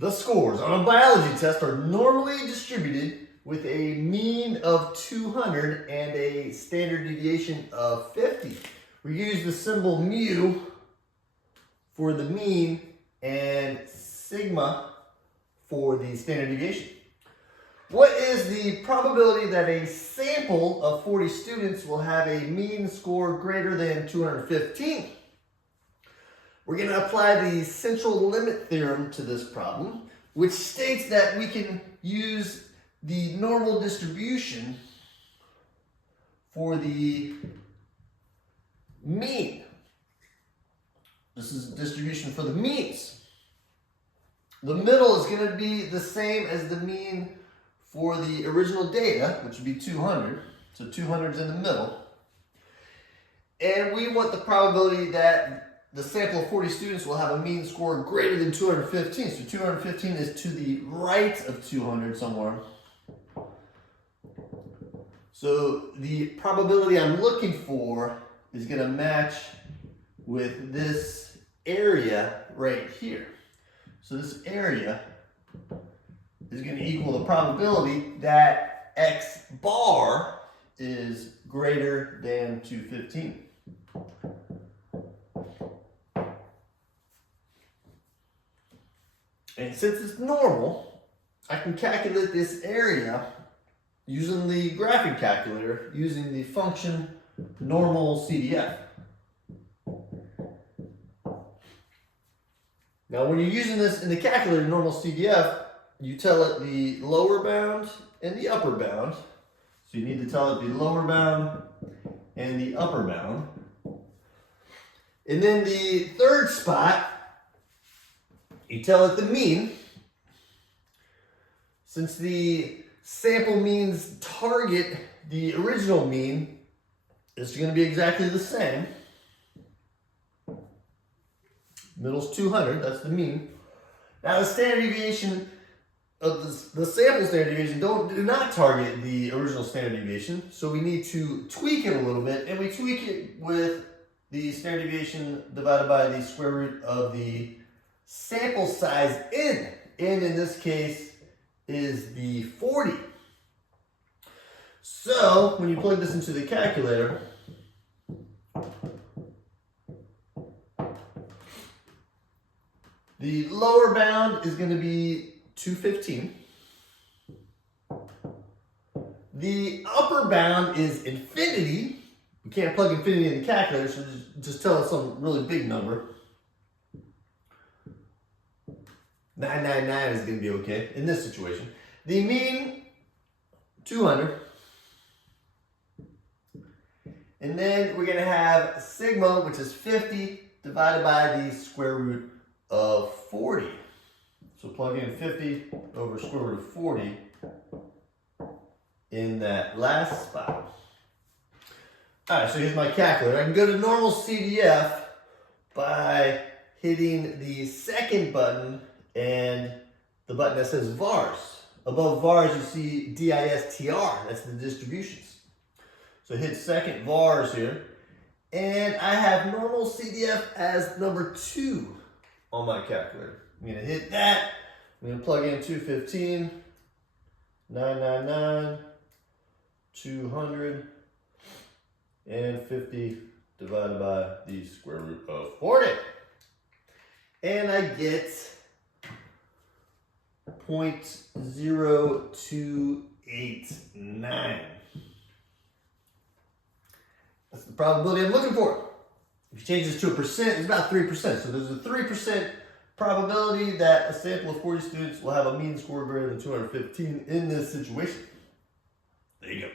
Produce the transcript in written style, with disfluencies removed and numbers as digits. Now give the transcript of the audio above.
The scores on a biology test are normally distributed with a mean of 200 and a standard deviation of 50. We use the symbol mu for the mean and sigma for the standard deviation. What is the probability that a sample of 40 students will have a mean score greater than 215? We're going to apply the central limit theorem to this problem, which states that we can use the normal distribution for the mean. This is distribution for the means. The middle is going to be the same as the mean for the original data, which would be 200. So 200 is in the middle. And we want the probability that the sample of 40 students will have a mean score greater than 215. So 215 is to the right of 200 somewhere. So the probability I'm looking for is going to match with this area right here. So this area is going to equal the probability that X bar is greater than 215. And since it's normal, I can calculate this area using the graphing calculator, using the function normal CDF. Now, when you're using this in the calculator, normal CDF, you tell it the lower bound and the upper bound. So you need to tell it the lower bound and the upper bound. And then the third spot, you tell it the mean. Since the sample means target the original mean, it's going to be exactly the same. Middle's 200, that's the mean. Now the standard deviation of the sample standard deviation do not target the original standard deviation, so we need to tweak it a little bit, and we tweak it with the standard deviation divided by the square root of the sample size n. N in this case is the 40. So when you plug this into the calculator, the lower bound is going to be 215. The upper bound is infinity. You can't plug infinity in the calculator, so just tell us some really big number. 999 is going to be okay in this situation. The mean, 200. And then we're going to have sigma, which is 50, divided by the square root of 40. So plug in 50 over square root of 40 in that last spot. All right, so here's my calculator. I can go to normal CDF by hitting the second button and the button that says vars. Above vars, you see DISTR. That's the distributions. So hit second vars here. And I have normal CDF as number 2 on my calculator. I'm going to hit that. I'm going to plug in 215, 999, 200, and 50 divided by the square root of 40. And I get 0.0289. That's the probability I'm looking for. If you change this to a percent, it's about 3%. So there's a 3% probability that a sample of 40 students will have a mean score greater than 215 in this situation. There you go.